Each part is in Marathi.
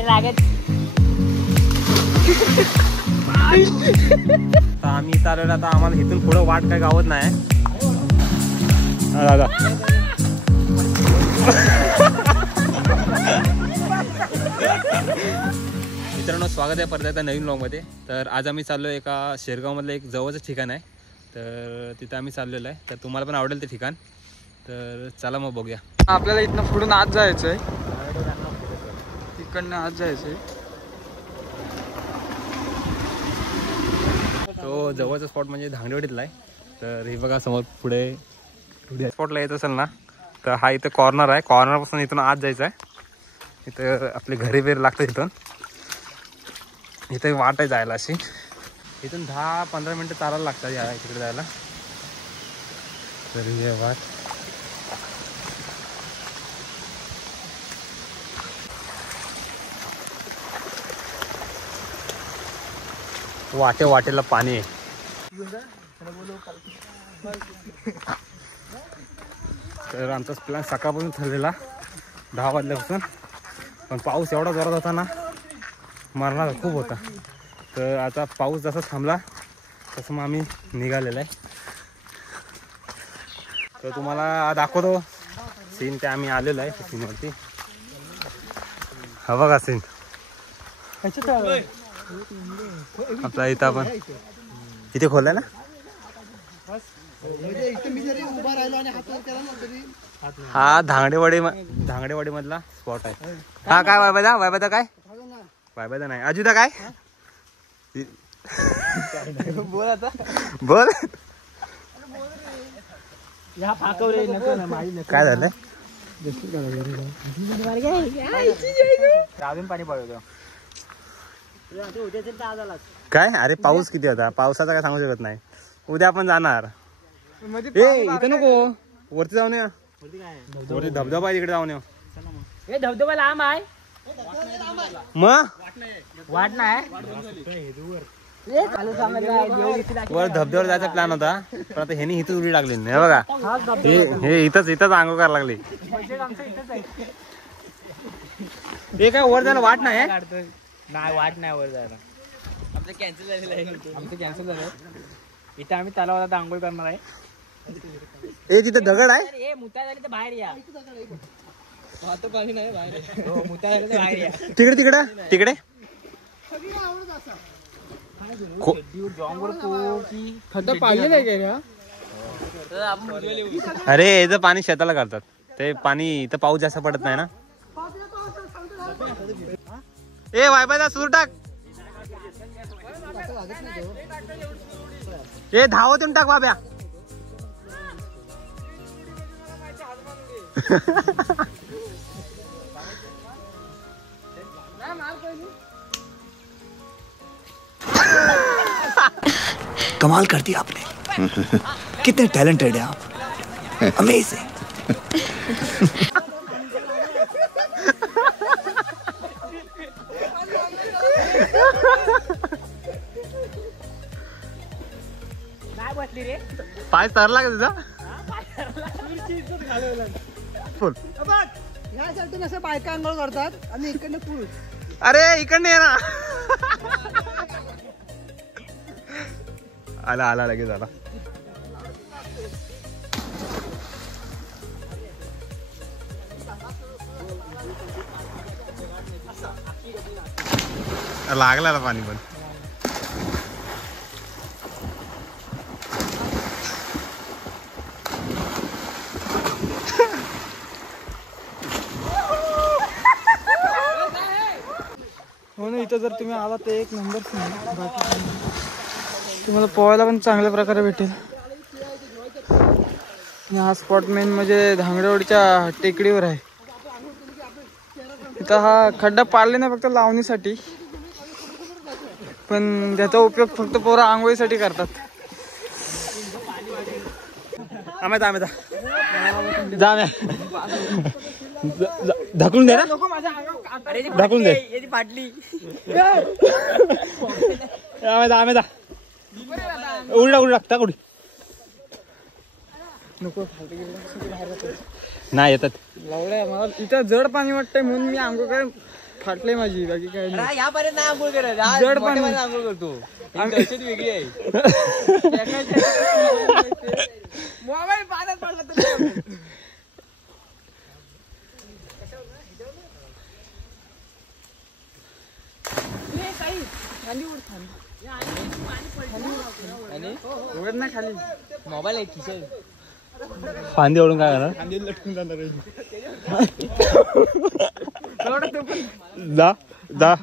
भारी लागत. आम्ही चालवलं आता. आम्हाला इथून पुढं वाट काय गावत नाही. मित्रांनो, स्वागत आहे परत एकदा नवीन व्लॉगमध्ये. तर आज आम्ही चाललो एका शेरगावमधलं एक जवळचं ठिकाण आहे. तर तिथं आम्ही चाललेलो आहे. तर तुम्हाला पण आवडेल ते ठिकाण. तर चला मग बघूया. आपल्याला इथनं पुढून आत जायचं आहे. तिकडनं आत जायचं आहे. तो जवळचा स्पॉट म्हणजे धांगडेवाडीतला आहे. तर हे बघा समोर पुढे स्पॉटला येत असेल ना, तर हा इथं कॉर्नर आहे. कॉर्नरपासून इथून आत जायचं आहे. इथं आपले घरी बेर लागतं. इथं वाट आहे जायला अशी. इथून 10-15 मिनटं चालायला लागतात या तिकडे जायला. तर हे वाट वाटेला पाणी आहे. तर आमचा प्लॅन सकाळपासून ठरलेला 10 वाजल्यापासून, पण पाऊस एवढा जोरात होता ना, मरणाचा खूप होता. तर आता पाऊस जसा थांबला तसं मग आम्ही निघालेला आहे. तर तुम्हाला दाखवतो सीन. ते आम्ही आलेलो आहे सीनवरती. हा बघा सीन आपला. इथं आपण इथे खोललाय ना. हा धांगडेवाडी मधला स्पॉट आहे. हा काय वायबादा काय वायबादा नाही. अजिता काय बोल आता बोल. काय झालं अजून पाणी पडतो काय. अरे पाऊस किती होता. पावसाचा काय सांगू शकत नाही. उद्या आपण जाणार. इथं नको, वरती जाऊन या. वरती धबधबा आहे, तिकडे जाऊन या. धबधबा लांब आहे. मग वाट नाही. वर धबधब्यावर जायचा प्लॅन होता, पण आता ह्यानी इथंच उडी लागली नाही. बघा हे इथंच आंघोळ करायला लागली. हे काय वर जायला वाट नाही. वाट नाही वर जायला. आमचं कॅन्सल झालं. इथं आम्ही तलावात आंघोळ करणार आहे. तिथे दगड आहे. मुता झाली तर बाहेर या. पाणी नाही बाहेर. मुता झाली तर बाहेर या. तिकडे अरे याचं पाणी शेताला करतात. ते पाणी इथं पाऊस जास्त पडत नाही ना. वायबादा सूर टाक. धावतून टाक बाब्या. कमाल कर दिया आपने. कितने टैलेंटेड है आप. अमेजिंग. पाय तरला का तुझा. ह्या साईडून असं बायका आंघोळ करतात आणि इकडनं पुरुष. अरे इकडनं ये ना. आला लगेच आला. लागला पाणी पण. हो ना. इथं जर तुम्ही आला तर एक नंबर तुम्हाला पोहायला पण चांगल्या प्रकारे भेटेल. हा स्पॉट मेन म्हणजे धांगडेवाडीच्या टेकडीवर आहे. इथं हा खड्डा पाडले नाही फक्त लावणीसाठी, पण त्याचा उपयोग फक्त पोरं आंघोळीसाठी करतात. ढकलून दे ना. ढकलून दे. उडला टाक उडी. नको नाही येतात. लावलंय मला इथं जड पाणी वाटतंय म्हणून मी आंघोळ काय फाटले माझी बाकी काय नाही. यापर्यंत नाही आंघोळ करत जड पण आंघोळ करतो वेगळी आहे. मोबाईल पाण्यात पडला तरी उघड ना खाली. मोबाईल आहे खिशात. फांदी ओढून काय करणार? जा जा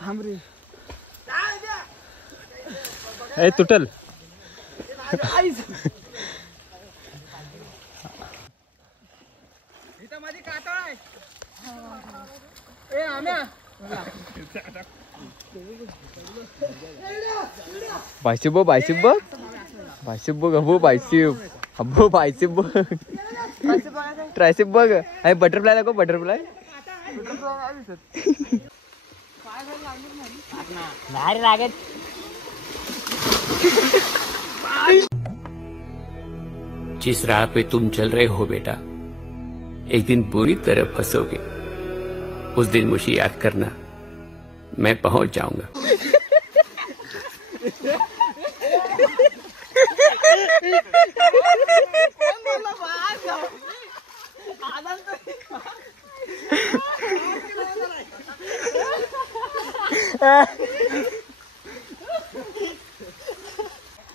थांब रे. ए तुटल. इथं माझी कातळ आहे. ए आम्या बायसेप बघ बायसेप बघ बायसेप बघ अबो बायसेप अबो बायसेप बघ ट्रायसेप बघ. अरे बटरफ्लाय दाखव बटरफ्लाय. नाही लागत. जिस राह पे तुम चल रहे हो बेटा, एक दिन बुरी तरह फंसोगे. उस दिन मुझे याद करना, मैं पहुंच जाऊंगा.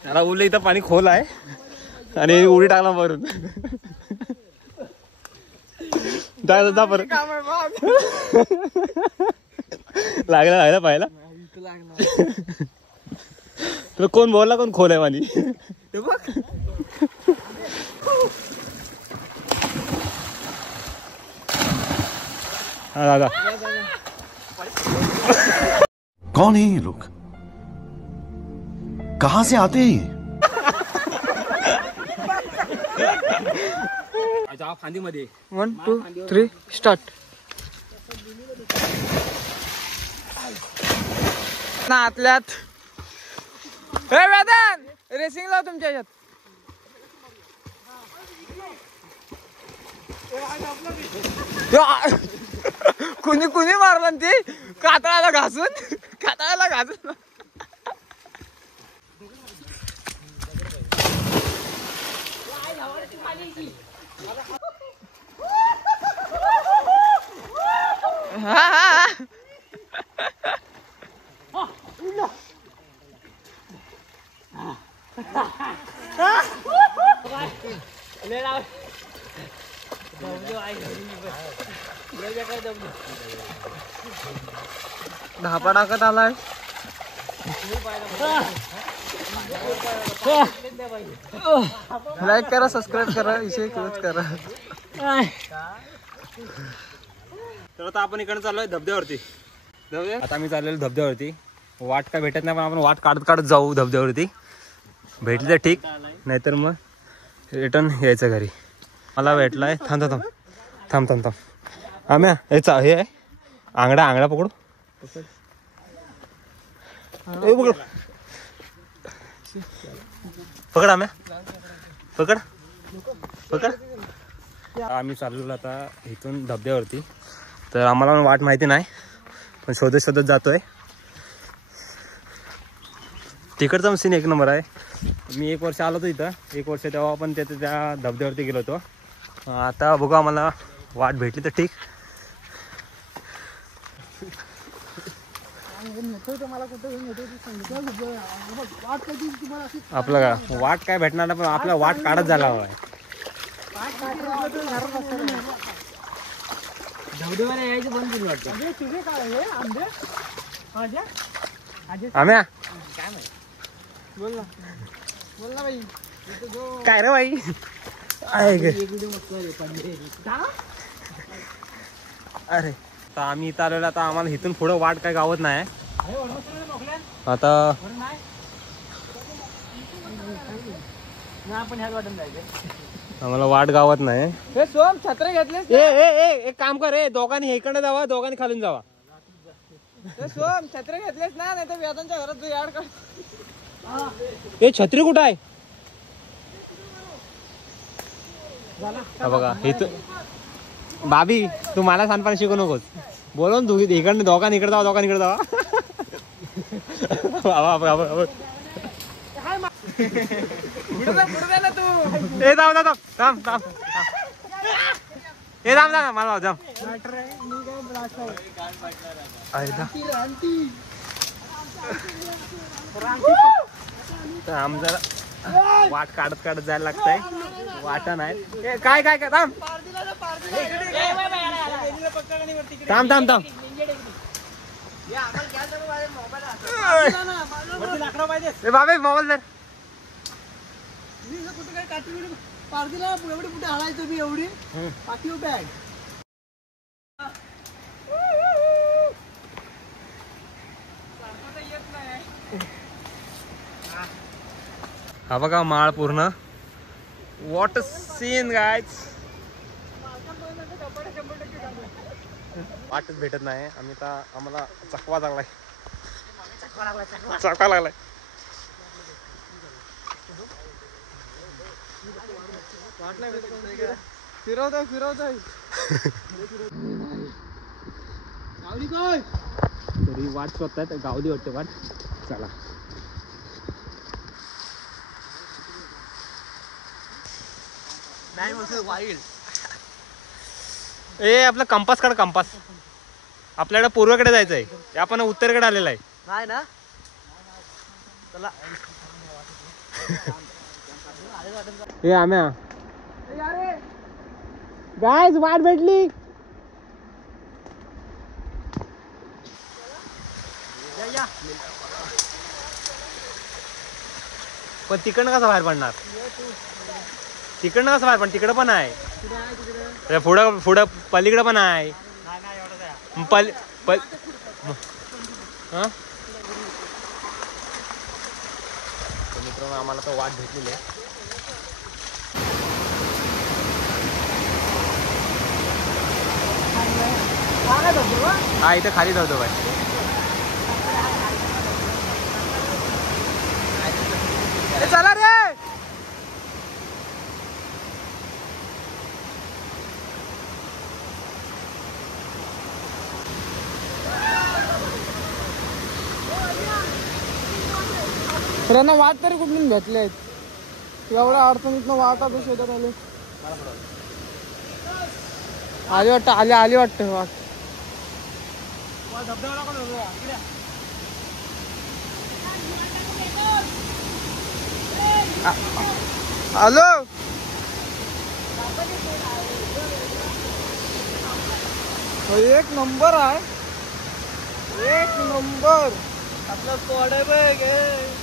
त्याला बोलले इथं पाणी खोल आहे आणि उडी टाकला वरून. जा परत. लागला लागला पाहायला. तुला कोण बोलला कोण खोल आहे पाणी? हा दादा. कौन है ये लोग? कहां से आते हैं ये? फांदी मध्ये 1 2 3 स्टार्ट. ना आतल्यात हे वेदन रेसिंग लाव तुमच्या याच्यात. कुणी कुणी मारलं ते कातळाला घासून कातळाला घासून. धापा टाकत आलाय. लाईक करा सबस्क्राईब करा विषय क्लोज करा. तर आता आपण इकडे चाललोय धबधब्यावरती. आता आम्ही चाललेलो धबधब्यावरती. वाट काय भेटत नाही पण आपण वाट काढत काढत जाऊ धबधब्यावरती. भेटली तर ठीक नाहीतर मग रिटर्न यायचं घरी. मला भेटलाय. थांब थांब थांब थांब थांब. आम्या याचा हे आहे आंगडा आंगडा पकडू. पकड पकड आम्या पकड पकड. आम्ही चाललेलो आता इथून धबधब्यावरती. तर आम्हाला वाट माहिती नाही पण शोधत शोधत जातोय. तिकडचा सीन एक नंबर आहे. मी 1 वर्ष आलो होतो इथं. 1 वर्ष तेव्हा आपण त्या धबधब्यावरती गेलो होतो. आता बघू आम्हाला वाट भेटली तर ठीक. आपलं का वाट काय भेटणार नाही पण आपला वाट काढत झाला हवा आहे. धबधब्याला यायचं बंद केलं वाटतं. आम्या बोल ना बाई. काय रे बाई अरे आता आम्ही इथं आलेलो. आता आम्हाला इथून पुढं वाट काय गावत नाही. आता आम्हाला वाट गावत नाही. हे सोम छत्र घेतले. एक काम कर रे दोघांनी इकडे जावा दोघांनी खालून जावा. हे सोम छत्र घेतलेस ना नाही तर वेदांच्या घरात तू याड कर. हे छत्री कुठं आहे? बघा इथं भाभी तू मला सांगताना शिकू नकोस. बोलून तू इकडनं दोघांनी इकडे जावा दोघांनी इकडे जावा ए थांब थांब थांब थांब ए थांब थांब मला जाम आमचं वाट काढत काढत जायला लागतंय वाटा नाही काय काय काय थांब थांब थांब थांब बाबा मोबाईल तर पारदीला एवढी कुठे हालायचं मी एवढी पाठी बॅग हा बघा माळ पूर्ण वॉट सीन गायज वाटच भेटत नाही आम्ही तर आम्हाला चकवा लागलाय चकवा लागलाय फिरवतोय फिरवतोय गावली काय तरी वाट शोधतायत गावली वाटते वाट चला ए आपला कंपास काढ कंपास आपल्याला पूर्वेकडे जायचंय आपण उत्तरेकडे आलेला आहे नाही ना चला ए आम्या गायज वाट भेटली पण तिकडनं कसं बाहेर पडणार तिकडनं कसं बाहेर पण तिकडं पण आहे पुढं पुढं पलीकडं पण आहे मित्रांनो आम्हाला तो वाट भेटलेली आहे हा इथं खाली धबधबा आहे चला रे त्यांना वाट तरी कुठून भेटले एवढ्या अडचणीतनं वाटा तो शोधत आले आली वाटतं आली वाटतं वाट हॅलो एक नंबर आहे एक नंबर आपला स्पॉट आहे बघ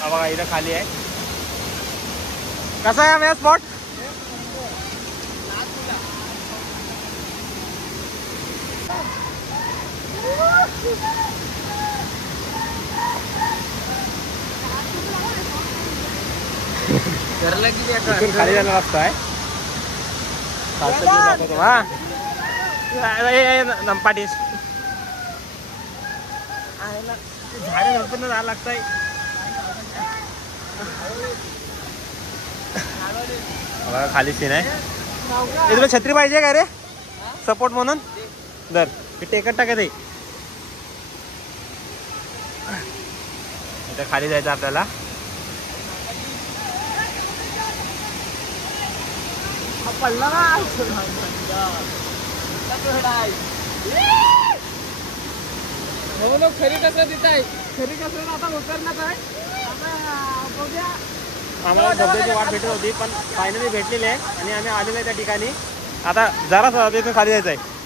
हा बघा इथं खाली आहे कसा आहे आम्ही स्पॉट खाली जायला रस्ता आहे पाठी झाडे झडपून जायला लागतंय खाली सीन आहे तुला छत्री पाहिजे का रे सपोर्ट म्हणून दर टेकत टाकत आहे इथं खाली जायचं आपल्याला पडला ना हो ना खरी कसं देत आहे खरी कसं आता उतरण्यात आहे बघूया आम्हाला धबधब्याची वाट भेटत होती पण फायनली भेटलेली आहे आणि आम्ही आलेलो आहे त्या ठिकाणी आता जरा तिथून खाली जायचं आहे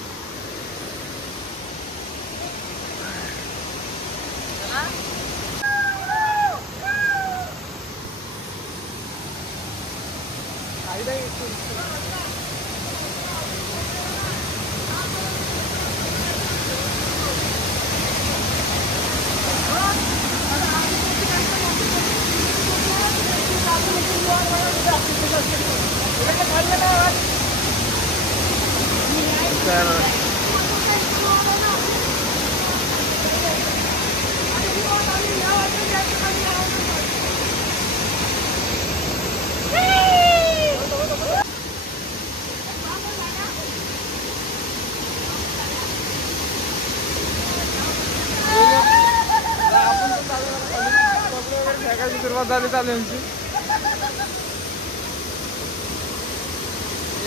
हालचाली चालू यांची.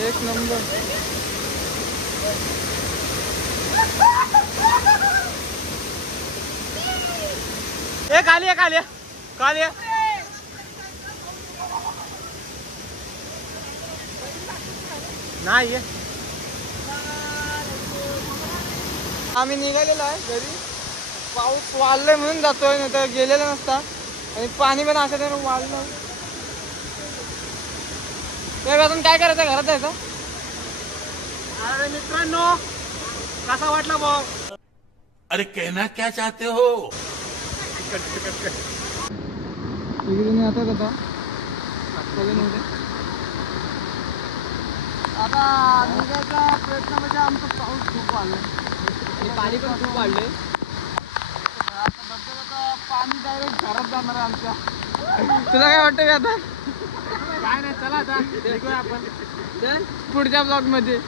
एक नंबर. ए खाली आहे, खाली आहे, खाली आहे. नाही आहे. आम्ही निघालेलो आहे घरी. पाऊस वाढलाय म्हणून जातोय, नाही तर गेलेला नसता. आणि पाणी पण असं त्यानं वाढलं. अजून काय करायचं, घरात जायचं. अरे मित्रांनो, कसा वाटला भाऊ? अरे कहना क्या चाहते हो? आता निघायचा प्रयत्न म्हणजे आमचा पाऊस खूप वाढलाय आणि पाणी पण खूप वाढलंय. आता धबधब्याचं पाणी डायरेक्ट घरात जाणार आहे आमच्या. तुला काय वाटतं का आता? काय नाही, चला आता निघूया आपण. पुढच्या ब्लॉग मध्ये.